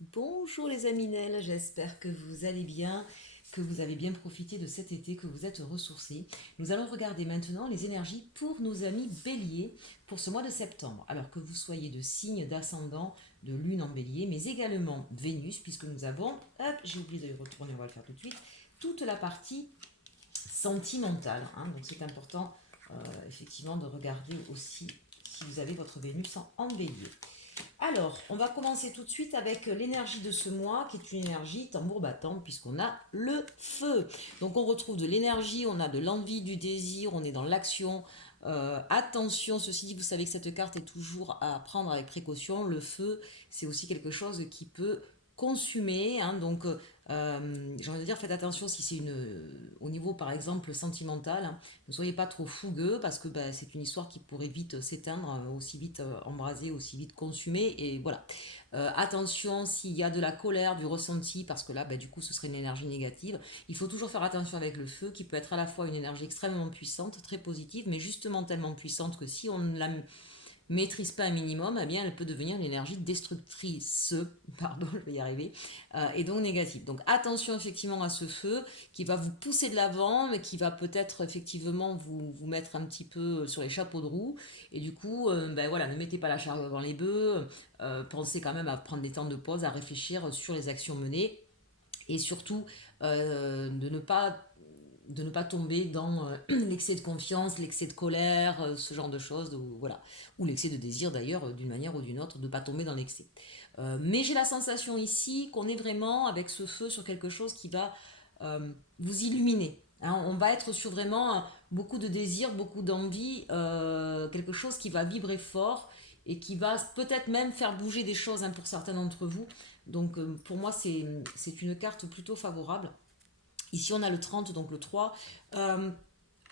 Bonjour les Aminelles, j'espère que vous allez bien, que vous avez bien profité de cet été, que vous êtes ressourcés. Nous allons regarder maintenant les énergies pour nos amis béliers pour ce mois de septembre. Alors que vous soyez de signe d'ascendant, de lune en bélier, mais également Vénus, puisque nous avons, hop, j'ai oublié de le retourner, on va le faire tout de suite, toute la partie sentimentale. Donc c'est important effectivement de regarder aussi si vous avez votre Vénus en bélier. Alors, on va commencer tout de suite avec l'énergie de ce mois, qui est une énergie tambour battant, puisqu'on a le feu. Donc, on retrouve de l'énergie, on a de l'envie, du désir, on est dans l'action. Attention, ceci dit, vous savez que cette carte est toujours à prendre avec précaution. Le feu, c'est aussi quelque chose qui peut consumer. Donc, j'ai envie de dire, faites attention si c'est au niveau, par exemple, sentimental. Ne soyez pas trop fougueux parce que c'est une histoire qui pourrait vite s'éteindre, aussi vite embraser, aussi vite consumer. Et voilà. Attention s'il y a de la colère, du ressenti, parce que là, du coup, ce serait une énergie négative. Il faut toujours faire attention avec le feu, qui peut être à la fois une énergie extrêmement puissante, très positive, mais justement tellement puissante que si on ne la maîtrise pas un minimum, eh bien, elle peut devenir une énergie destructrice, pardon, je vais y arriver, et donc négative. Donc attention effectivement à ce feu qui va vous pousser de l'avant, mais qui va peut-être effectivement vous mettre un petit peu sur les chapeaux de roue. Et du coup, voilà, ne mettez pas la charrue avant les bœufs. Pensez quand même à prendre des temps de pause, à réfléchir sur les actions menées, et surtout de ne pas tomber dans l'excès de confiance, l'excès de colère, ce genre de choses, voilà. Ou l'excès de désir d'ailleurs, d'une manière ou d'une autre, de ne pas tomber dans l'excès. Mais j'ai la sensation ici qu'on est vraiment avec ce feu sur quelque chose qui va vous illuminer. On va être sur vraiment beaucoup de désir, beaucoup d'envie, quelque chose qui va vibrer fort et qui va peut-être même faire bouger des choses pour certains d'entre vous. Donc pour moi, c'est une carte plutôt favorable. Ici, on a le 30, donc le 3. Euh,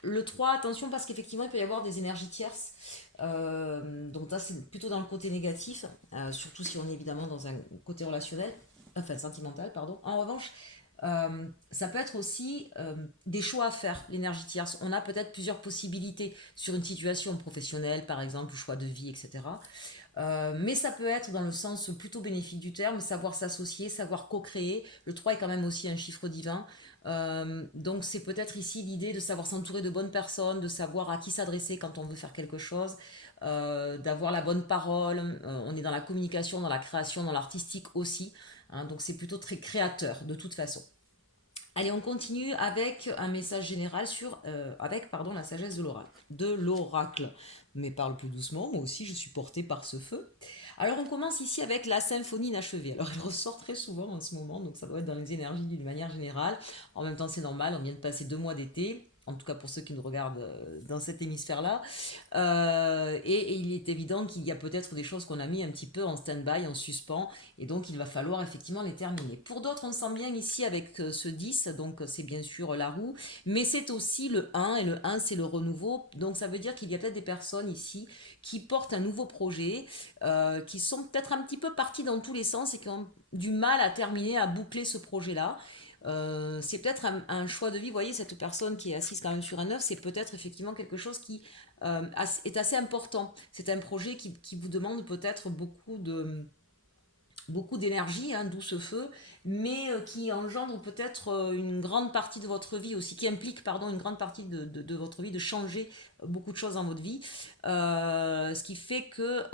le 3, attention, parce qu'effectivement, il peut y avoir des énergies tierces. Donc là, c'est plutôt dans le côté négatif, surtout si on est évidemment dans un côté relationnel, enfin sentimental, pardon. En revanche, ça peut être aussi des choix à faire, l'énergie tierce. On a peut-être plusieurs possibilités sur une situation professionnelle, par exemple, choix de vie, etc. Mais ça peut être dans le sens plutôt bénéfique du terme, savoir s'associer, savoir co-créer. Le 3 est quand même aussi un chiffre divin. Donc c'est peut-être ici l'idée de savoir s'entourer de bonnes personnes, de savoir à qui s'adresser quand on veut faire quelque chose, d'avoir la bonne parole. On est dans la communication, dans la création, dans l'artistique aussi. Donc c'est plutôt très créateur de toute façon. Allez, on continue avec un message général avec la sagesse de l'oracle. Mais parle plus doucement, moi aussi je suis portée par ce feu. Alors on commence ici avec la symphonie inachevée. Alors elle ressort très souvent en ce moment, donc ça doit être dans les énergies d'une manière générale. En même temps c'est normal, on vient de passer 2 mois d'été, en tout cas pour ceux qui nous regardent dans cet hémisphère-là. Et il est évident qu'il y a peut-être des choses qu'on a mis un petit peu en stand-by, en suspens, et donc il va falloir effectivement les terminer. Pour d'autres, on sent bien ici avec ce 10, donc c'est bien sûr la roue, mais c'est aussi le 1, et le 1 c'est le renouveau, donc ça veut dire qu'il y a peut-être des personnes ici qui portent un nouveau projet, qui sont peut-être un petit peu partis dans tous les sens et qui ont du mal à terminer, à boucler ce projet-là. C'est peut-être un choix de vie. Vous voyez, cette personne qui est assise quand même sur un œuf, c'est peut-être effectivement quelque chose qui est assez important. C'est un projet qui vous demande peut-être beaucoup d'énergie, d'où ce feu, mais qui engendre peut-être une grande partie de votre vie aussi, qui implique, pardon, une grande partie de votre vie, de changer beaucoup de choses dans votre vie. Ce qui fait que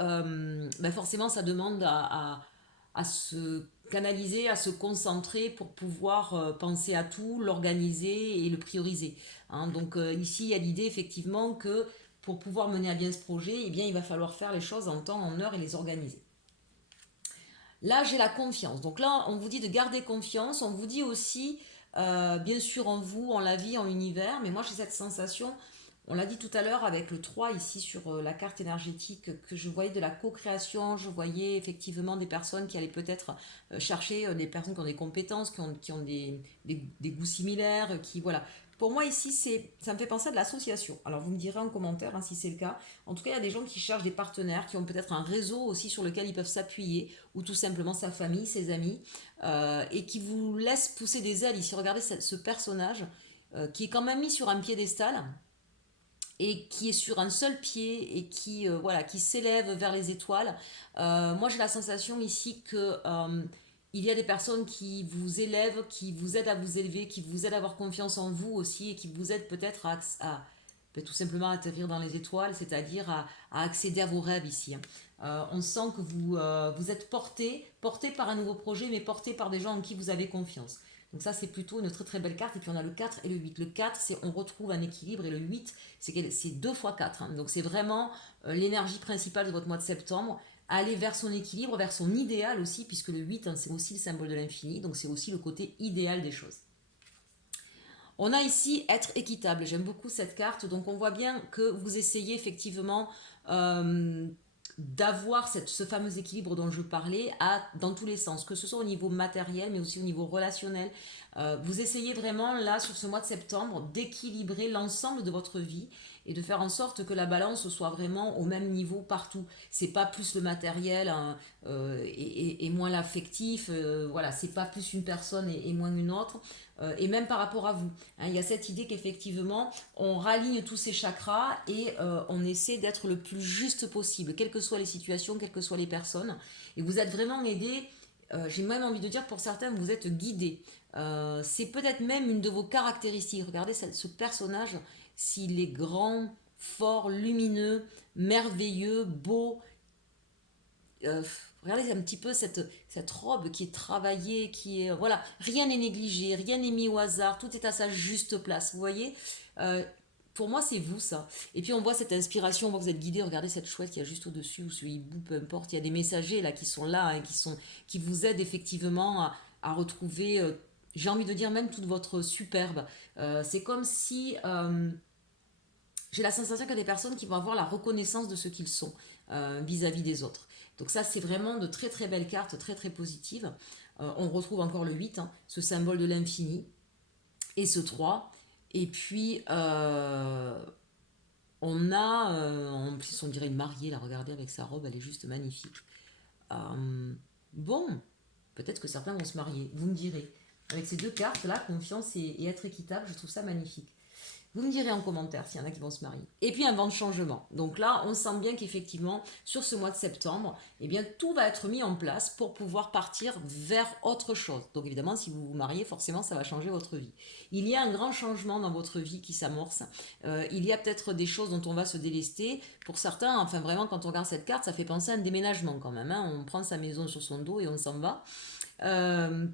forcément, ça demande à se canaliser, à se concentrer pour pouvoir penser à tout, l'organiser et le prioriser. Donc ici, il y a l'idée effectivement que pour pouvoir mener à bien ce projet, eh bien, il va falloir faire les choses en temps, en heure et les organiser. Là, j'ai la confiance. Donc là, on vous dit de garder confiance. On vous dit aussi, bien sûr, en vous, en la vie, en l'univers. Mais moi, j'ai cette sensation, on l'a dit tout à l'heure avec le 3 ici sur la carte énergétique, que je voyais de la co-création. Je voyais effectivement des personnes qui allaient peut-être chercher des personnes qui ont des compétences, qui ont des goûts similaires, qui, voilà. Pour moi, ici, ça me fait penser à de l'association. Alors, vous me direz en commentaire si c'est le cas. En tout cas, il y a des gens qui cherchent des partenaires, qui ont peut-être un réseau aussi sur lequel ils peuvent s'appuyer, ou tout simplement sa famille, ses amis, et qui vous laisse pousser des ailes. Ici, regardez ce personnage qui est quand même mis sur un piédestal et qui est sur un seul pied et qui s'élève vers les étoiles. Moi, j'ai la sensation ici que il y a des personnes qui vous élèvent, qui vous aident à vous élever, qui vous aident à avoir confiance en vous aussi et qui vous aident peut-être ben, tout simplement à atterrir dans les étoiles, c'est-à-dire à accéder à vos rêves ici, hein. On sent que vous êtes porté par un nouveau projet, mais porté par des gens en qui vous avez confiance. Donc ça, c'est plutôt une très très belle carte. Et puis on a le 4 et le 8. Le 4, c'est on retrouve un équilibre et le 8, c'est 2 fois 4, hein. Donc c'est vraiment l'énergie principale de votre mois de septembre. Aller vers son équilibre, vers son idéal aussi, puisque le 8, hein, c'est aussi le symbole de l'infini. Donc c'est aussi le côté idéal des choses. On a ici être équitable. J'aime beaucoup cette carte. Donc on voit bien que vous essayez effectivement d'avoir ce fameux équilibre dont je parlais dans tous les sens, que ce soit au niveau matériel, mais aussi au niveau relationnel. Vous essayez vraiment, là, sur ce mois de septembre, d'équilibrer l'ensemble de votre vie et de faire en sorte que la balance soit vraiment au même niveau partout. C'est pas plus le matériel, hein, et moins l'affectif, voilà, c'est pas plus une personne et moins une autre, et même par rapport à vous, hein. Il y a cette idée qu'effectivement, on raligne tous ces chakras et on essaie d'être le plus juste possible, quelles que soient les situations, quelles que soient les personnes. Et vous êtes vraiment aidé, j'ai même envie de dire pour certains, vous êtes guidé. C'est peut-être même une de vos caractéristiques. Regardez ce personnage, s'il est grand, fort, lumineux, merveilleux, beau. euh, Regardez un petit peu cette robe qui est travaillée, qui est... Voilà, rien n'est négligé, rien n'est mis au hasard, tout est à sa juste place, vous voyez. Euh, pour moi, c'est vous, ça. Et puis, on voit cette inspiration, on voit que vous êtes guidé. Regardez cette chouette qui est juste au-dessus, ou ce hibou, peu importe. Il y a des messagers là qui sont là, hein, qui vous aident effectivement à retrouver, j'ai envie de dire, même toute votre superbe. C'est comme si j'ai la sensation qu'il y a des personnes qui vont avoir la reconnaissance de ce qu'ils sont vis-à-vis des autres. Donc ça, c'est vraiment de très très belles cartes, très très positives. On retrouve encore le 8, hein, ce symbole de l'infini, et ce 3. Et puis, en plus, on dirait une mariée, là, regardez, avec sa robe, elle est juste magnifique. Bon, peut-être que certains vont se marier, vous me direz. Avec ces deux cartes-là, confiance et être équitable, je trouve ça magnifique. Vous me direz en commentaire s'il y en a qui vont se marier. Et puis un vent de changement. Donc là, on sent bien qu'effectivement, sur ce mois de septembre, eh bien, tout va être mis en place pour pouvoir partir vers autre chose. Donc évidemment, si vous vous mariez, forcément, ça va changer votre vie. Il y a un grand changement dans votre vie qui s'amorce. Il y a peut-être des choses dont on va se délester. Pour certains, enfin vraiment, quand on regarde cette carte, ça fait penser à un déménagement quand même, hein. On prend sa maison sur son dos et on s'en va. Euh,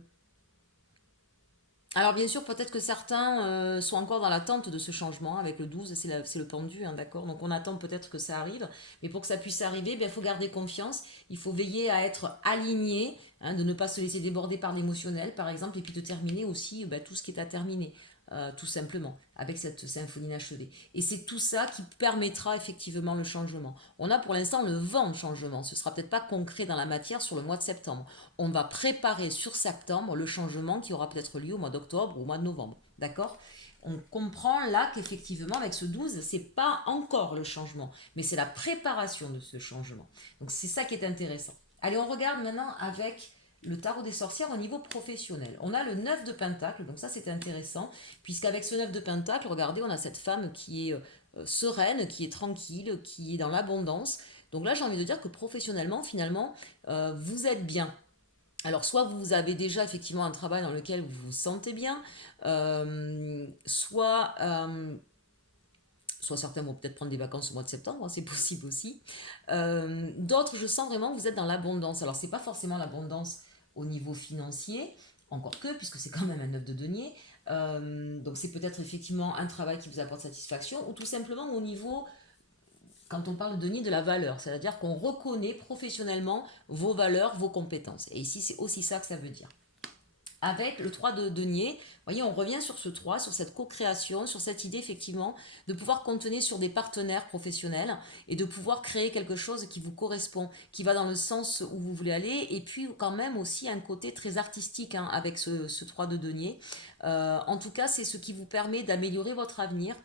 alors bien sûr, peut-être que certains sont encore dans l'attente de ce changement. Avec le 12, c'est le pendu, hein, d'accord. Donc on attend peut-être que ça arrive. Mais pour que ça puisse arriver, il faut garder confiance. Il faut veiller à être aligné, hein, de ne pas se laisser déborder par l'émotionnel, par exemple. Et puis de terminer aussi tout ce qui est à terminer, tout simplement, avec cette symphonie inachevée. Et c'est tout ça qui permettra effectivement le changement. On a pour l'instant le vent de changement. Ce sera peut-être pas concret dans la matière sur le mois de septembre. On va préparer sur septembre le changement qui aura peut-être lieu au mois d'octobre ou au mois de novembre. D'accord? On comprend là qu'effectivement, avec ce 12, c'est pas encore le changement, mais c'est la préparation de ce changement. Donc c'est ça qui est intéressant. Allez, on regarde maintenant avec le tarot des sorcières au niveau professionnel. On a le 9 de Pentacle, donc ça c'est intéressant, puisqu'avec ce 9 de Pentacle, regardez, on a cette femme qui est sereine, qui est tranquille, qui est dans l'abondance. Donc là, j'ai envie de dire que professionnellement, finalement, vous êtes bien. Alors, soit vous avez déjà effectivement un travail dans lequel vous vous sentez bien, soit certains vont peut-être prendre des vacances au mois de septembre, hein, c'est possible aussi. D'autres, je sens vraiment que vous êtes dans l'abondance. Alors, c'est pas forcément l'abondance au niveau financier, encore que, puisque c'est quand même un œuf de denier. Donc, c'est peut-être effectivement un travail qui vous apporte satisfaction, ou tout simplement au niveau, quand on parle de denier, de la valeur. C'est-à-dire qu'on reconnaît professionnellement vos valeurs, vos compétences. Et ici, c'est aussi ça que ça veut dire. Avec le 3 de denier, vous voyez, on revient sur ce 3, sur cette co-création, sur cette idée effectivement de pouvoir contenir sur des partenaires professionnels et de pouvoir créer quelque chose qui vous correspond, qui va dans le sens où vous voulez aller, et puis quand même aussi un côté très artistique, hein, avec ce 3 de denier. En tout cas, c'est ce qui vous permet d'améliorer votre avenir,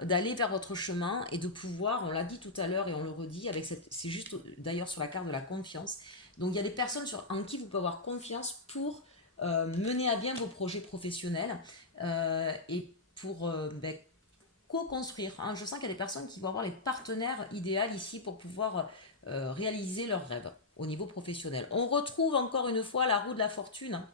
d'aller vers votre chemin et de pouvoir, on l'a dit tout à l'heure et on le redit, c'est juste d'ailleurs sur la carte de la confiance. Donc il y a des personnes en qui vous pouvez avoir confiance pour mener à bien vos projets professionnels, et pour co-construire, hein. Je sens qu'il y a des personnes qui vont avoir les partenaires idéaux ici pour pouvoir réaliser leurs rêves. au niveau professionnel. On retrouve encore une fois la roue de la fortune, hein.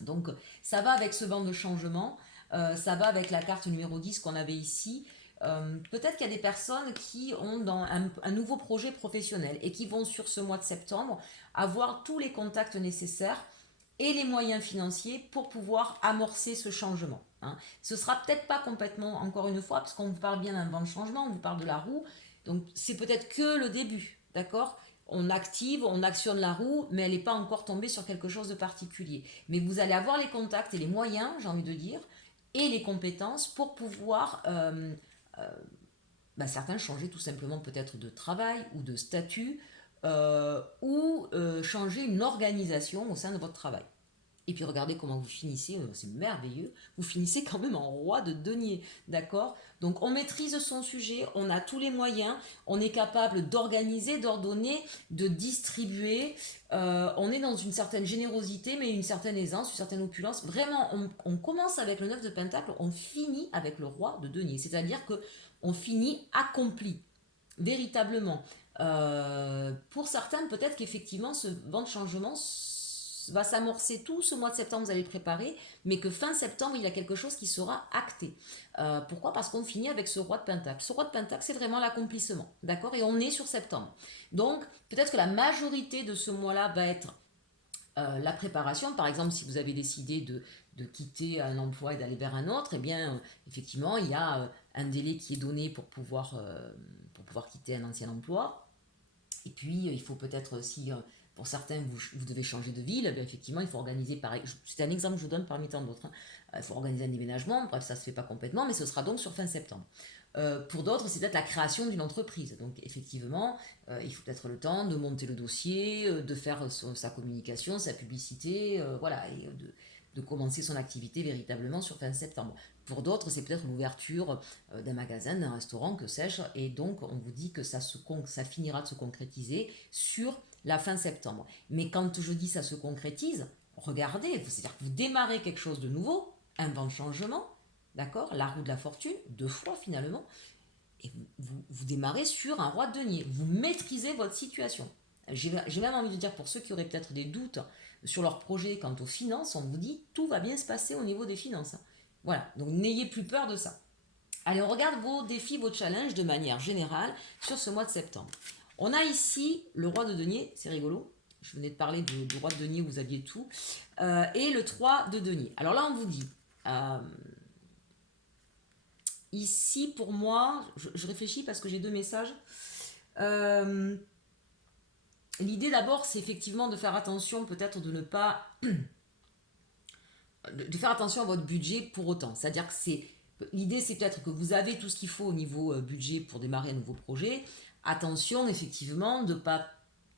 Donc ça va avec ce banc de changement, ça va avec la carte numéro 10 qu'on avait ici. Peut-être qu'il y a des personnes qui ont dans un nouveau projet professionnel et qui vont sur ce mois de septembre avoir tous les contacts nécessaires et les moyens financiers pour pouvoir amorcer ce changement, hein. Ce sera peut-être pas complètement, encore une fois, parce qu'on vous parle bien d'un vent de changement, on vous parle de la roue, donc c'est peut-être que le début, d'accord? On active, on actionne la roue, mais elle n'est pas encore tombée sur quelque chose de particulier. Mais vous allez avoir les contacts et les moyens, j'ai envie de dire, et les compétences pour pouvoir certains changer tout simplement peut-être de travail ou de statut ou changer une organisation au sein de votre travail. Et puis regardez comment vous finissez, c'est merveilleux, vous finissez quand même en roi de denier, d'accord? Donc on maîtrise son sujet, on a tous les moyens, on est capable d'organiser, d'ordonner, de distribuer, on est dans une certaine générosité, mais une certaine aisance, une certaine opulence. Vraiment, on commence avec le 9 de Pentacle, on finit avec le roi de denier, c'est-à-dire que on finit accompli, véritablement. Pour certains, peut-être qu'effectivement, ce vent de changement va s'amorcer tout ce mois de septembre, vous allez le préparer, mais que fin septembre, il y a quelque chose qui sera acté. Pourquoi? Parce qu'on finit avec ce roi de Pentacle. Ce roi de Pentacle, c'est vraiment l'accomplissement, d'accord? Et on est sur septembre. Donc, peut-être que la majorité de ce mois-là va être la préparation. Par exemple, si vous avez décidé de quitter un emploi et d'aller vers un autre, eh bien, effectivement, il y a un délai qui est donné pour pouvoir quitter un ancien emploi. Et puis, il faut peut-être, si pour certains, vous devez changer de ville, bien, effectivement, il faut organiser, pareil, c'est un exemple que je vous donne parmi tant d'autres, hein. Il faut organiser un déménagement, bref, ça ne se fait pas complètement, mais ce sera donc sur fin septembre. Pour d'autres, c'est peut-être la création d'une entreprise. Donc, effectivement, il faut peut-être le temps de monter le dossier, de faire sa communication, sa publicité, voilà, et de commencer son activité véritablement sur fin septembre. Pour d'autres, c'est peut-être l'ouverture d'un magasin, d'un restaurant, que sais-je, et donc on vous dit que ça finira de se concrétiser sur la fin septembre. Mais quand je dis ça se concrétise, regardez, c'est-à-dire que vous démarrez quelque chose de nouveau, un vent de changement, d'accord, la roue de la fortune, 2 fois finalement, et vous démarrez sur un roi de denier, vous maîtrisez votre situation. J'ai même envie de dire, pour ceux qui auraient peut-être des doutes sur leur projet quant aux finances, on vous dit tout va bien se passer au niveau des finances. Voilà, donc n'ayez plus peur de ça. Allez, on regarde vos défis, vos challenges de manière générale sur ce mois de septembre. On a ici le roi de denier, c'est rigolo. Je venais de parler du roi de denier où vous aviez tout. Et le 3 de denier. Alors là, on vous dit, ici pour moi, je réfléchis parce que j'ai 2 messages. L'idée d'abord, c'est effectivement de faire attention, peut-être de ne pas... de faire attention à votre budget pour autant. C'est-à-dire que l'idée, c'est peut-être que vous avez tout ce qu'il faut au niveau budget pour démarrer un nouveau projet. Attention, effectivement, de ne pas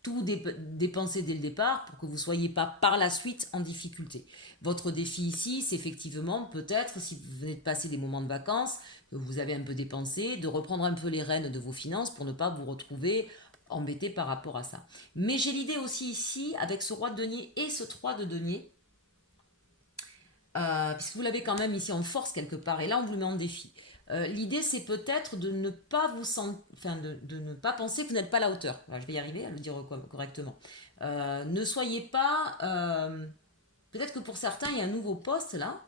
tout dépenser dès le départ pour que vous ne soyez pas par la suite en difficulté. Votre défi ici, c'est effectivement peut-être, si vous venez de passer des moments de vacances, que vous avez un peu dépensé, de reprendre un peu les rênes de vos finances pour ne pas vous retrouver embêté par rapport à ça. Mais j'ai l'idée aussi ici, avec ce roi de denier et ce 3 de denier, puisque vous l'avez quand même ici en force quelque part, et là on vous le met en défi. L'idée c'est peut-être de ne pas de ne pas penser que vous n'êtes pas à la hauteur. Voilà, je vais y arriver à le dire correctement. Ne soyez pas... peut-être que pour certains il y a un nouveau poste là,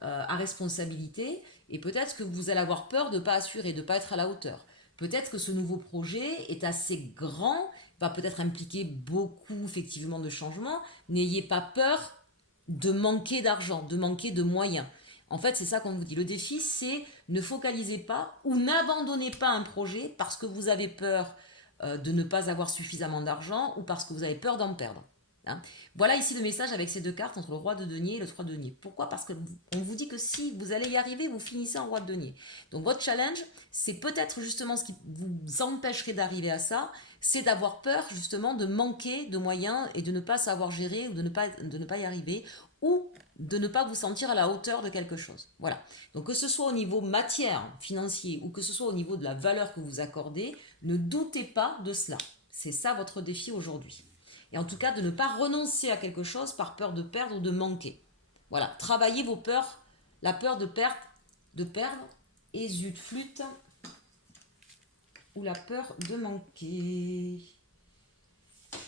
à responsabilité, et peut-être que vous allez avoir peur de ne pas assurer, de ne pas être à la hauteur. Peut-être que ce nouveau projet est assez grand, va peut-être impliquer beaucoup effectivement de changements. N'ayez pas peur de manquer d'argent, de manquer de moyens. En fait, c'est ça qu'on vous dit. Le défi, c'est ne focalisez pas ou n'abandonnez pas un projet parce que vous avez peur de ne pas avoir suffisamment d'argent ou parce que vous avez peur d'en perdre. Hein. Voilà ici le message avec ces 2 cartes entre le roi de denier et le 3 de denier. Pourquoi? Parce qu'on vous dit que si vous allez y arriver, vous finissez en roi de denier. Donc votre challenge, c'est peut-être justement ce qui vous empêcherait d'arriver à ça, c'est d'avoir peur justement de manquer de moyens et de ne pas savoir gérer ou de ne pas y arriver ou de ne pas vous sentir à la hauteur de quelque chose. Voilà. Donc que ce soit au niveau matière, financier ou que ce soit au niveau de la valeur que vous accordez, ne doutez pas de cela. C'est ça votre défi aujourd'hui. Et en tout cas, de ne pas renoncer à quelque chose par peur de perdre ou de manquer. Voilà, travaillez vos peurs, la peur de perdre, et zut flûte, ou la peur de manquer.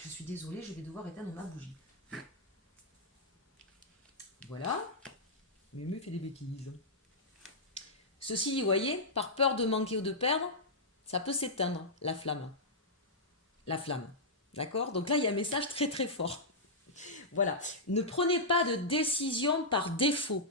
je suis désolée, je vais devoir éteindre ma bougie. Voilà. Mému fait des bêtises. Ceci dit, vous voyez, par peur de manquer ou de perdre, ça peut s'éteindre, la flamme. La flamme. D'accord? Donc là, il y a un message très très fort. Voilà. Ne prenez pas de décision par défaut.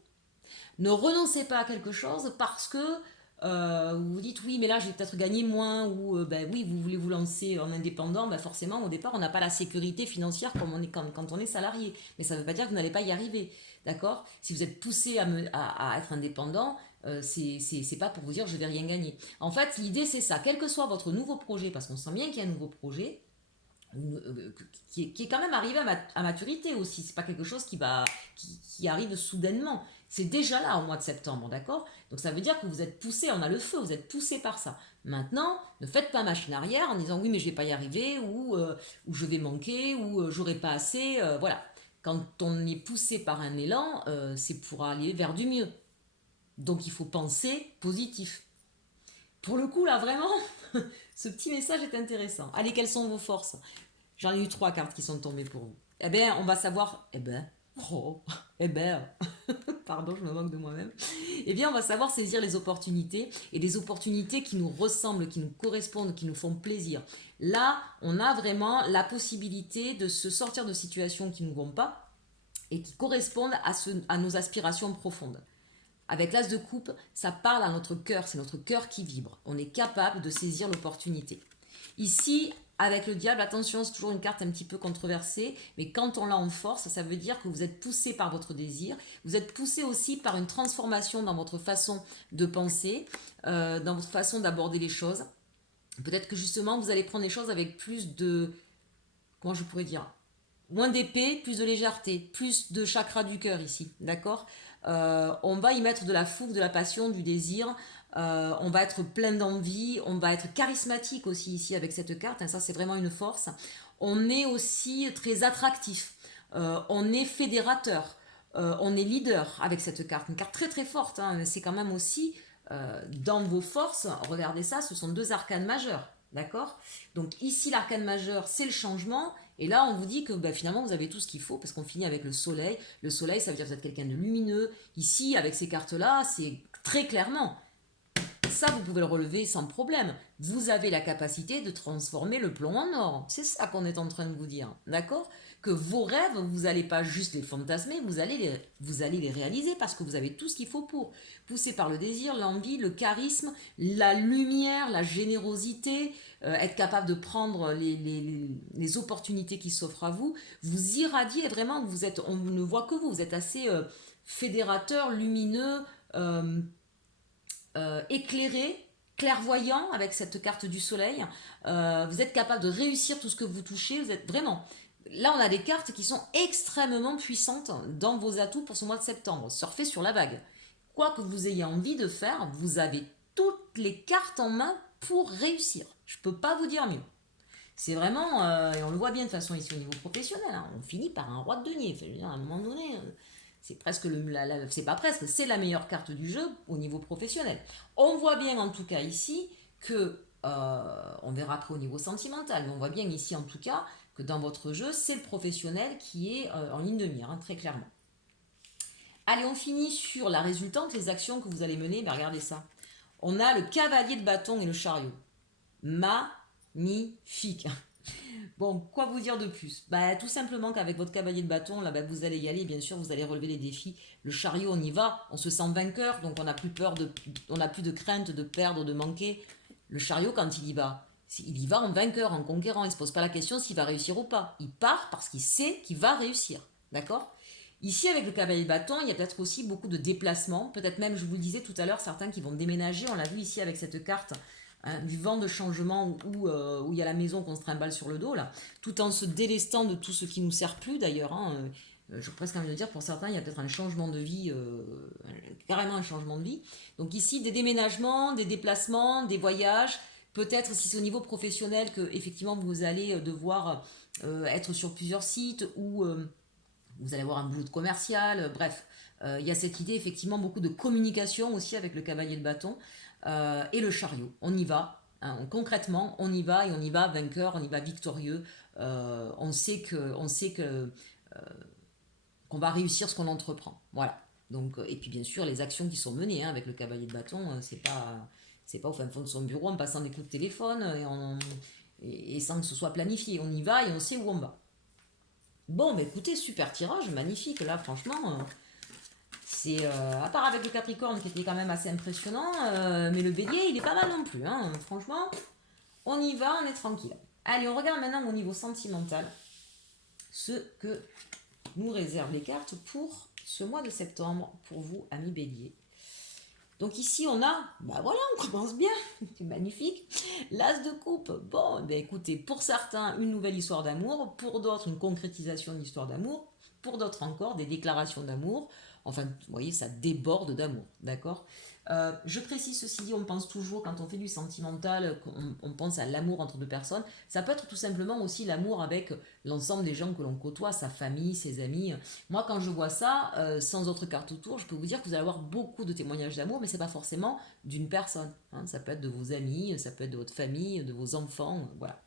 Ne renoncez pas à quelque chose parce que vous vous dites oui, mais là, je vais peut-être gagner moins, ou ben oui, vous voulez vous lancer en indépendant, ben forcément, au départ, on n'a pas la sécurité financière comme on est quand on est salarié. Mais ça ne veut pas dire que vous n'allez pas y arriver. D'accord? Si vous êtes poussé à être indépendant, c'est pas pour vous dire je vais rien gagner. En fait, l'idée, c'est ça. Quel que soit votre nouveau projet, parce qu'on sent bien qu'il y a un nouveau projet, qui est quand même arrivé à maturité aussi. C'est pas quelque chose qui arrive soudainement. C'est déjà là au mois de septembre, d'accord? Donc ça veut dire que vous êtes poussé, on a le feu, vous êtes poussé par ça. Maintenant, ne faites pas machine arrière en disant oui mais je vais pas y arriver, ou je vais manquer, ou j'aurai pas assez. Voilà. Quand on est poussé par un élan, c'est pour aller vers du mieux. Donc il faut penser positif. Pour le coup là vraiment, ce petit message est intéressant. Allez, quelles sont vos forces? J'en ai eu 3 cartes qui sont tombées pour vous. Eh bien, on va savoir. Pardon, je me moque de moi-même. Eh bien, on va savoir saisir les opportunités, et des opportunités qui nous ressemblent, qui nous correspondent, qui nous font plaisir. Là, on a vraiment la possibilité de se sortir de situations qui ne nous vont pas et qui correspondent à nos aspirations profondes. Avec l'as de coupe, ça parle à notre cœur, c'est notre cœur qui vibre. On est capable de saisir l'opportunité. Ici, avec le diable, attention, c'est toujours une carte un petit peu controversée, mais quand on l'a en force, ça veut dire que vous êtes poussé par votre désir, vous êtes poussé aussi par une transformation dans votre façon de penser, dans votre façon d'aborder les choses. Peut-être que justement, vous allez prendre les choses avec plus de, comment je pourrais dire, moins d'épée, plus de légèreté, plus de chakra du cœur ici, d'accord? On va y mettre de la fougue, de la passion, du désir. On va être plein d'envie, on va être charismatique aussi ici avec cette carte, hein, ça c'est vraiment une force. On est aussi très attractif, on est fédérateur, on est leader avec cette carte, une carte très très forte, hein. C'est quand même aussi dans vos forces, regardez ça, ce sont 2 arcanes majeures, d'accord? Donc ici l'arcane majeur c'est le changement, et là on vous dit que finalement vous avez tout ce qu'il faut, parce qu'on finit avec le soleil. Le soleil, ça veut dire que vous êtes quelqu'un de lumineux. Ici avec ces cartes là, c'est très clairement ça, vous pouvez le relever sans problème. Vous avez la capacité de transformer le plomb en or. C'est ça qu'on est en train de vous dire, d'accord? Que vos rêves, vous n'allez pas juste les fantasmer, vous allez les réaliser parce que vous avez tout ce qu'il faut pour. Poussé par le désir, l'envie, le charisme, la lumière, la générosité, être capable de prendre les opportunités qui s'offrent à vous. Vous irradiez vraiment, on ne voit que vous êtes assez fédérateur, lumineux, éclairé, clairvoyant avec cette carte du soleil. Vous êtes capable de réussir tout ce que vous touchez. Vous êtes vraiment... Là, on a des cartes qui sont extrêmement puissantes dans vos atouts pour ce mois de septembre. Surfez sur la vague. Quoi que vous ayez envie de faire, vous avez toutes les cartes en main pour réussir. Je ne peux pas vous dire mieux. C'est vraiment, et on le voit bien de toute façon ici au niveau professionnel, hein, on finit par un roi de denier. Enfin, je veux dire, à un moment donné, c'est presque c'est pas presque, c'est la meilleure carte du jeu au niveau professionnel. On voit bien en tout cas ici que, on verra après au niveau sentimental, mais on voit bien ici en tout cas que dans votre jeu, c'est le professionnel qui est en ligne de mire, hein, très clairement. Allez, on finit sur la résultante, les actions que vous allez mener. Ben, regardez ça. On a le cavalier de bâton et le chariot. Magnifique. Bon, quoi vous dire de plus? Tout simplement qu'avec votre cavalier de bâton, là, vous allez y aller, bien sûr, vous allez relever les défis. Le chariot, on y va, on se sent vainqueur, donc on n'a plus peur on n'a plus de crainte de perdre, de manquer. Le chariot, quand il y va en vainqueur, en conquérant. Il ne se pose pas la question s'il va réussir ou pas. Il part parce qu'il sait qu'il va réussir, d'accord? Ici, avec le cavalier de bâton, il y a peut-être aussi beaucoup de déplacements. Peut-être même, je vous le disais tout à l'heure, certains qui vont déménager. On l'a vu ici avec cette carte, hein, du vent de changement où il y a la maison qu'on se trimballe sur le dos, là, tout en se délestant de tout ce qui ne nous sert plus d'ailleurs. Hein. J'ai presque envie de dire, pour certains, il y a peut-être un changement de vie, carrément un changement de vie. Donc ici, des déménagements, des déplacements, des voyages. Peut-être si c'est au niveau professionnel que effectivement vous allez devoir être sur plusieurs sites, ou vous allez avoir un boulot de commercial, bref. Il y a cette idée, effectivement, beaucoup de communication aussi avec le cavalier de bâton et le chariot. On y va, hein, concrètement, on y va, et on y va vainqueur, on y va victorieux. qu'on va réussir ce qu'on entreprend. Voilà. Donc, et puis bien sûr, les actions qui sont menées, hein, avec le cavalier de bâton, c'est pas au fin fond de son bureau en passant des coups de téléphone et sans que ce soit planifié. On y va et on sait où on va. Bon, bah écoutez, super tirage, magnifique. Là, franchement, c'est à part avec le Capricorne qui était quand même assez impressionnant, mais le Bélier, il est pas mal non plus. Hein. Franchement, on y va, on est tranquille. Allez, on regarde maintenant au niveau sentimental ce que nous réservent les cartes pour ce mois de septembre, pour vous, amis Bélier. Donc ici, on a, bah voilà, on commence bien, c'est magnifique. L'As de coupe, bon, ben écoutez, pour certains, une nouvelle histoire d'amour, pour d'autres, une concrétisation de l'histoire d'amour, pour d'autres encore, des déclarations d'amour. Enfin, vous voyez, ça déborde d'amour, d'accord. Je précise ceci dit, on pense toujours, quand on fait du sentimental, on pense à l'amour entre deux personnes. Ça peut être tout simplement aussi l'amour avec l'ensemble des gens que l'on côtoie, sa famille, ses amis. Moi, quand je vois ça, sans autre carte autour, je peux vous dire que vous allez avoir beaucoup de témoignages d'amour, mais c'est pas forcément d'une personne. Hein. Ça peut être de vos amis, ça peut être de votre famille, de vos enfants, voilà.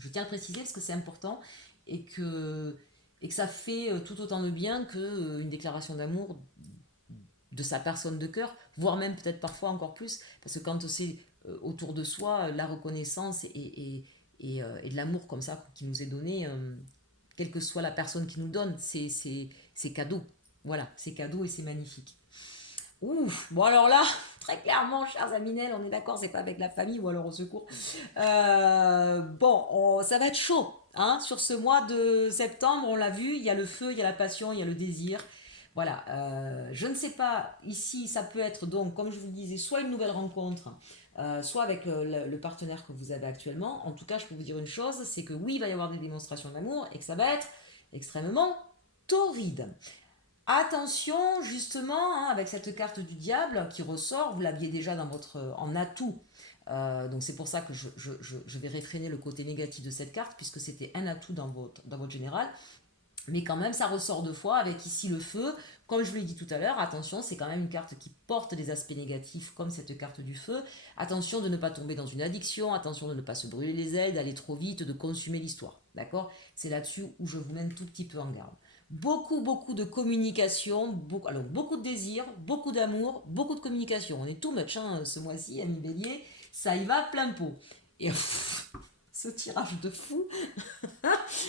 Je tiens à le préciser parce que c'est important et que ça fait tout autant de bien qu'une déclaration d'amour de sa personne de cœur, voire même peut-être parfois encore plus, parce que quand c'est autour de soi, la reconnaissance et de l'amour comme ça qui nous est donné, quelle que soit la personne qui nous le donne, c'est cadeau. Voilà, c'est cadeau et c'est magnifique. Ouf, bon alors là, très clairement, chers Aminel, on est d'accord, c'est pas avec la famille ou alors au secours. Ça va être chaud, hein, sur ce mois de septembre, on l'a vu, il y a le feu, il y a la passion, il y a le désir. Voilà, je ne sais pas, ici, ça peut être donc, comme je vous le disais, soit une nouvelle rencontre, soit avec le partenaire que vous avez actuellement. En tout cas, je peux vous dire une chose, c'est que oui, il va y avoir des démonstrations d'amour et que ça va être extrêmement torride. Attention, justement, hein, avec cette carte du diable qui ressort, vous l'aviez déjà en atout. Donc c'est pour ça que je vais réfréner le côté négatif de cette carte, puisque c'était un atout dans votre général. Mais quand même, ça ressort deux fois avec ici le feu. Comme je vous l'ai dit tout à l'heure, attention, c'est quand même une carte qui porte des aspects négatifs comme cette carte du feu. Attention de ne pas tomber dans une addiction, attention de ne pas se brûler les ailes, d'aller trop vite, de consommer l'histoire. D'accord. C'est là-dessus où je vous mène tout petit peu en garde. Beaucoup de communication, beaucoup de désir, beaucoup d'amour, beaucoup de communication. On est too much hein, ce mois-ci, ami Bélier, ça y va plein pot. Et ce tirage de fou.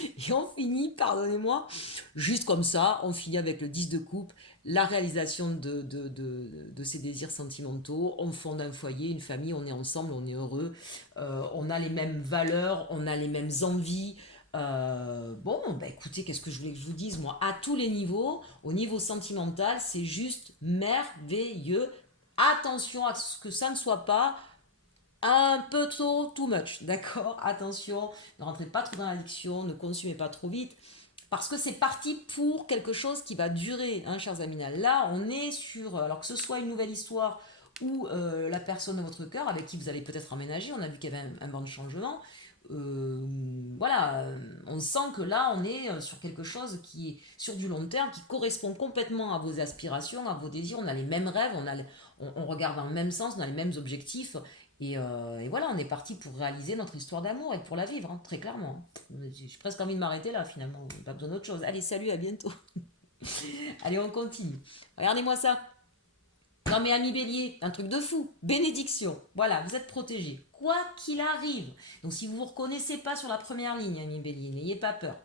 Et on finit, pardonnez-moi, juste comme ça, on finit avec le 10 de coupe, la réalisation de ses désirs sentimentaux. On fonde un foyer, une famille, on est ensemble, on est heureux, on a les mêmes valeurs, on a les mêmes envies. Écoutez, qu'est-ce que je voulais que je vous dise, moi, à tous les niveaux, au niveau sentimental, c'est juste merveilleux. Attention à ce que ça ne soit pas un peu trop too much, d'accord. Attention, ne rentrez pas trop dans l'addiction, ne consumez pas trop vite, parce que c'est parti pour quelque chose qui va durer, hein, chers amis. Là, on est sur, alors que ce soit une nouvelle histoire ou la personne de votre cœur avec qui vous allez peut-être emménager, on a vu qu'il y avait un vent de changement. Voilà, on sent que là, on est sur quelque chose qui est sur du long terme, qui correspond complètement à vos aspirations, à vos désirs. On a les mêmes rêves, on regarde dans le même sens, on a les mêmes objectifs. Et voilà, on est parti pour réaliser notre histoire d'amour et pour la vivre, hein, très clairement. J'ai presque envie de m'arrêter là, finalement. Pas besoin d'autre chose. Allez, salut, à bientôt. Allez, on continue. Regardez-moi ça. Non mais ami Bélier, un truc de fou. Bénédiction. Voilà, vous êtes protégé. Quoi qu'il arrive. Donc si vous ne vous reconnaissez pas sur la première ligne, ami Bélier, n'ayez pas peur.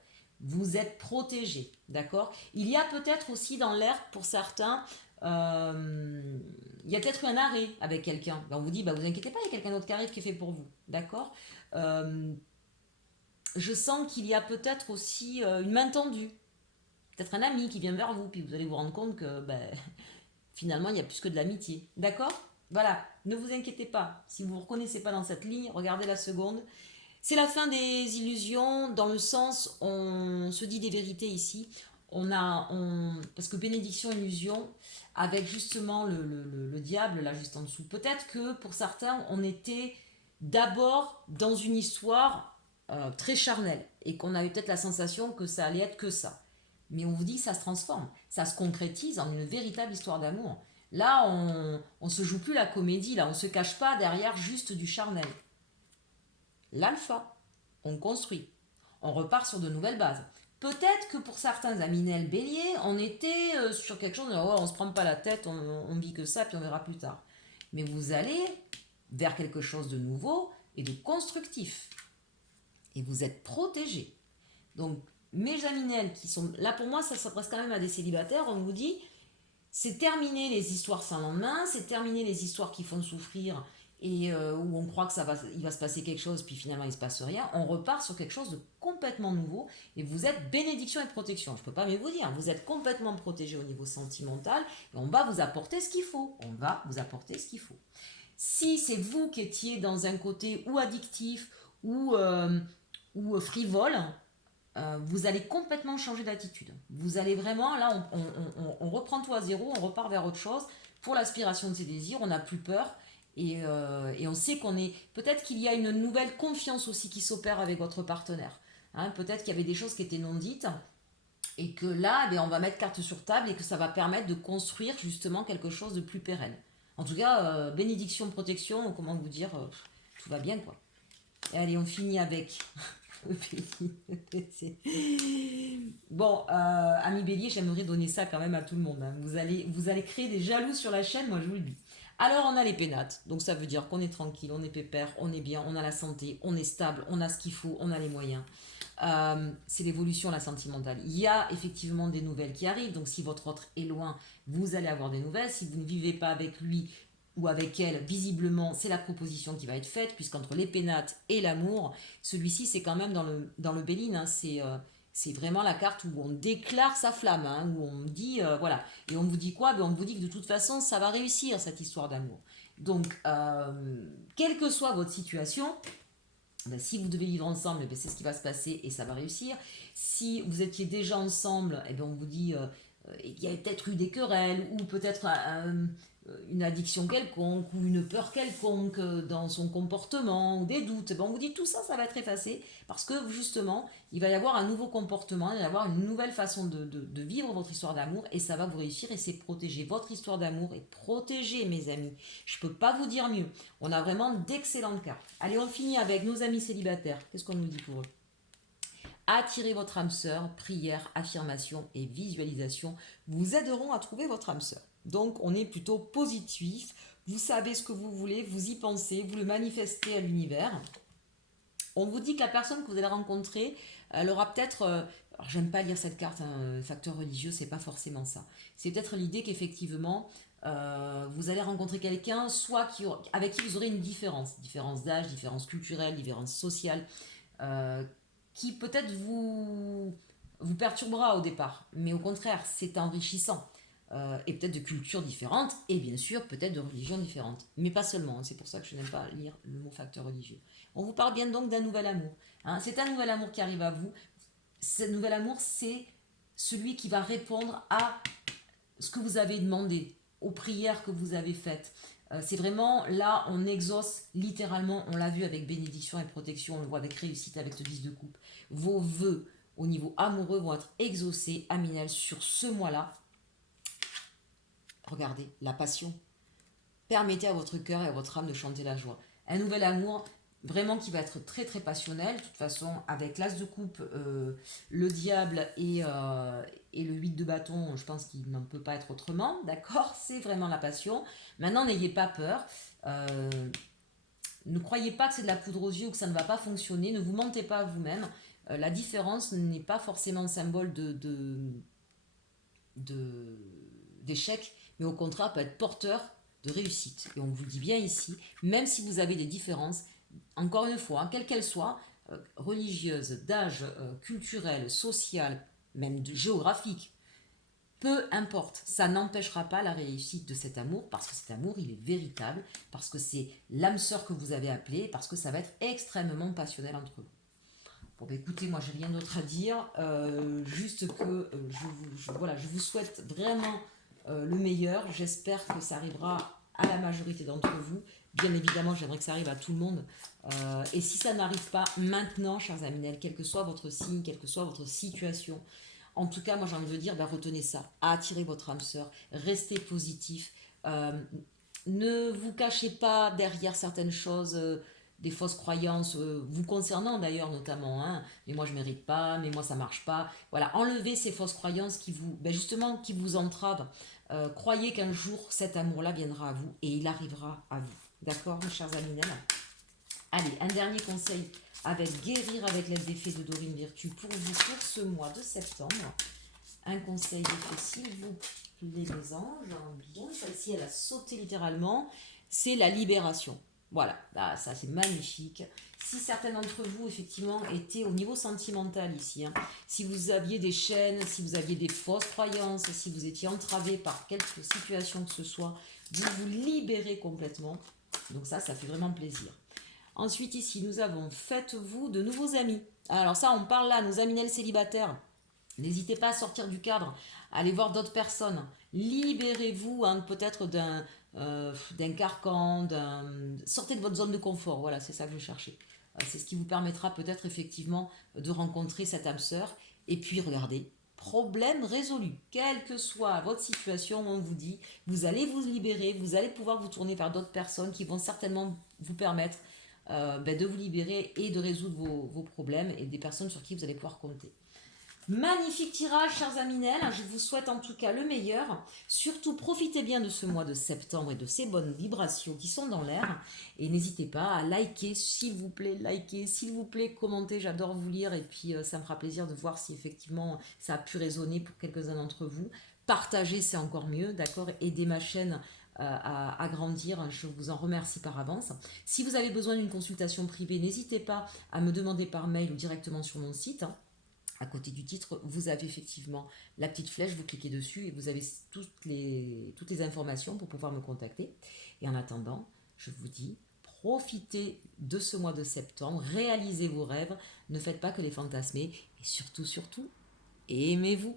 Vous êtes protégé. D'accord. Il y a peut-être aussi dans l'air, pour certains, il y a peut-être eu un arrêt avec quelqu'un. On vous dit, vous inquiétez pas, il y a quelqu'un d'autre qui arrive qui est fait pour vous. D'accord. Je sens qu'il y a peut-être aussi une main tendue. Peut-être un ami qui vient vers vous, puis vous allez vous rendre compte que finalement, il y a plus que de l'amitié. D'accord. Voilà, ne vous inquiétez pas. Si vous ne vous reconnaissez pas dans cette ligne, regardez la seconde. C'est la fin des illusions, dans le sens, on se dit des vérités ici. Parce que bénédiction, illusion, avec justement le diable là juste en dessous. Peut-être que pour certains, on était d'abord dans une histoire très charnelle et qu'on avait peut-être la sensation que ça allait être que ça. Mais on vous dit que ça se transforme, ça se concrétise en une véritable histoire d'amour. Là, on se joue plus la comédie, là, on se cache pas derrière juste du charnel. L'alpha, on construit. on repart sur de nouvelles bases. Peut-être que pour certains Aminel Bélier, on était sur quelque chose, oh, on se prend pas la tête, on vit que ça, puis on verra plus tard. Mais vous allez vers quelque chose de nouveau et de constructif. Et vous êtes protégés. Donc, mes Aminel qui sont là pour moi, ça s'adresse quand même à des célibataires, on vous dit, c'est terminer les histoires sans lendemain, c'est terminer les histoires qui font souffrir et où on croit que il va se passer quelque chose, puis finalement il ne se passe rien. On repart sur quelque chose de complètement nouveau et vous êtes bénédiction et protection. Je ne peux pas mieux vous dire, vous êtes complètement protégé au niveau sentimental et on va vous apporter ce qu'il faut. On va vous apporter ce qu'il faut. Si c'est vous qui étiez dans un côté ou addictif ou frivole, vous allez complètement changer d'attitude. Vous allez vraiment, là, on reprend tout à zéro, on repart vers autre chose. Pour l'aspiration de ses désirs, on n'a plus peur. Et on sait qu'on est... Peut-être qu'il y a une nouvelle confiance aussi qui s'opère avec votre partenaire. Hein, peut-être qu'il y avait des choses qui étaient non dites. Et que là, on va mettre carte sur table et que ça va permettre de construire justement quelque chose de plus pérenne. En tout cas, bénédiction, protection, comment vous dire, tout va bien quoi. Et allez, on finit avec... Bon, ami Bélier, j'aimerais donner ça quand même à tout le monde. Hein. Vous allez créer des jaloux sur la chaîne, moi je vous le dis. Alors on a les pénates, donc ça veut dire qu'on est tranquille, on est pépère, on est bien, on a la santé, on est stable, on a ce qu'il faut, on a les moyens. C'est l'évolution, la sentimentale. Il y a effectivement des nouvelles qui arrivent, donc si votre autre est loin, vous allez avoir des nouvelles. Si vous ne vivez pas avec lui ou avec elle, visiblement, c'est la proposition qui va être faite, puisqu'entre les pénates et l'amour, celui-ci, c'est quand même dans le Béline, hein, c'est vraiment la carte où on déclare sa flamme, hein, où on dit, voilà. Et on vous dit quoi? On vous dit que de toute façon, ça va réussir, cette histoire d'amour. Donc, quelle que soit votre situation, si vous devez vivre ensemble, c'est ce qui va se passer et ça va réussir. Si vous étiez déjà ensemble, on vous dit il y a peut-être eu des querelles ou peut-être une addiction quelconque ou une peur quelconque dans son comportement ou des doutes. On vous dit tout ça, ça va être effacé parce que justement, il va y avoir un nouveau comportement, il va y avoir une nouvelle façon de vivre votre histoire d'amour et ça va vous réussir et c'est protégé. Votre histoire d'amour est protégée, mes amis. Je ne peux pas vous dire mieux. On a vraiment d'excellentes cartes. Allez, on finit avec nos amis célibataires. Qu'est-ce qu'on nous dit pour eux? Attirez votre âme sœur, prière, affirmation et visualisation vous aideront à trouver votre âme sœur. Donc on est plutôt positif, vous savez ce que vous voulez, vous y pensez, vous le manifestez à l'univers. On vous dit que la personne que vous allez rencontrer, elle aura peut-être... alors j'aime pas lire cette carte, hein, facteur religieux, c'est pas forcément ça. C'est peut-être l'idée qu'effectivement, vous allez rencontrer quelqu'un, soit avec qui vous aurez une différence d'âge, différence culturelle, différence sociale, qui peut-être vous perturbera au départ, mais au contraire, c'est enrichissant. Et peut-être de cultures différentes, et bien sûr peut-être de religions différentes. Mais pas seulement, hein, c'est pour ça que je n'aime pas lire le mot facteur religieux. On vous parle bien donc d'un nouvel amour. Hein. C'est un nouvel amour qui arrive à vous. Ce nouvel amour, c'est celui qui va répondre à ce que vous avez demandé, aux prières que vous avez faites. C'est vraiment, là, on exauce littéralement, on l'a vu avec bénédiction et protection, on le voit avec réussite avec ce 10 de coupe. Vos vœux au niveau amoureux vont être exaucés, Aminel, sur ce mois-là. Regardez, la passion. Permettez à votre cœur et à votre âme de chanter la joie. Un nouvel amour, vraiment qui va être très très passionnel. De toute façon, avec l'as de coupe, le diable et le 8 de bâton, je pense qu'il n'en peut pas être autrement. D'accord? C'est vraiment la passion. Maintenant, n'ayez pas peur. Ne croyez pas que c'est de la poudre aux yeux ou que ça ne va pas fonctionner. Ne vous mentez pas à vous-même. La différence n'est pas forcément symbole d'échec, mais au contraire peut être porteur de réussite. Et on vous dit bien ici, même si vous avez des différences, encore une fois, hein, quelles qu'elles soient, religieuses, d'âge, culturelles, sociales, même géographiques, peu importe, ça n'empêchera pas la réussite de cet amour, parce que cet amour, il est véritable, parce que c'est l'âme sœur que vous avez appelée, parce que ça va être extrêmement passionnel entre vous. Bon, bah écoutez, moi, j'ai rien d'autre à dire, juste que je vous souhaite vraiment le meilleur. J'espère que ça arrivera à la majorité d'entre vous. Bien évidemment, j'aimerais que ça arrive à tout le monde. Et si ça n'arrive pas maintenant, chers Aminel, quel que soit votre signe, quelle que soit votre situation, en tout cas, moi j'ai envie de dire, retenez ça. Attirez votre âme sœur, restez positif. Ne vous cachez pas derrière certaines choses, des fausses croyances vous concernant d'ailleurs notamment, hein. Mais moi je mérite pas, mais moi ça marche pas. Voilà, enlevez ces fausses croyances qui vous, ben justement, qui vous entravent. Croyez qu'un jour cet amour-là viendra à vous et il arrivera à vous. D'accord, mes chers amis? Allez, un dernier conseil avec guérir avec l'aide des fées de Dorine Virtue pour vous pour ce mois de septembre. Un conseil de fées, s'il vous plaît, les anges. Bien, celle-ci, elle a sauté littéralement. C'est la libération. Voilà, ah, ça c'est magnifique. Si certains d'entre vous, effectivement, étaient au niveau sentimental ici, hein, si vous aviez des chaînes, si vous aviez des fausses croyances, si vous étiez entravé par quelque situation que ce soit, vous vous libérez complètement. Donc ça fait vraiment plaisir. Ensuite, ici, nous avons faites-vous de nouveaux amis. Alors ça, on parle là, nos amis célibataires. N'hésitez pas à sortir du cadre, à aller voir d'autres personnes. Libérez-vous hein, peut-être d'un carcan, sortez de votre zone de confort. Voilà, c'est ça que je cherchais. C'est ce qui vous permettra peut-être effectivement de rencontrer cette âme sœur. Et puis regardez, problème résolu. Quelle que soit votre situation, on vous dit, vous allez vous libérer, vous allez pouvoir vous tourner vers d'autres personnes qui vont certainement vous permettre de vous libérer et de résoudre vos problèmes et des personnes sur qui vous allez pouvoir compter. Magnifique tirage, chers Aminel. Je vous souhaite en tout cas le meilleur. Surtout, profitez bien de ce mois de septembre et de ces bonnes vibrations qui sont dans l'air. Et n'hésitez pas à liker, s'il vous plaît, commentez. J'adore vous lire et puis ça me fera plaisir de voir si effectivement ça a pu résonner pour quelques-uns d'entre vous. Partagez, c'est encore mieux, d'accord? Aidez ma chaîne à grandir. Je vous en remercie par avance. Si vous avez besoin d'une consultation privée, n'hésitez pas à me demander par mail ou directement sur mon site. À côté du titre, vous avez effectivement la petite flèche, vous cliquez dessus et vous avez toutes les informations pour pouvoir me contacter. Et en attendant, je vous dis, profitez de ce mois de septembre, réalisez vos rêves, ne faites pas que les fantasmer et surtout, aimez-vous.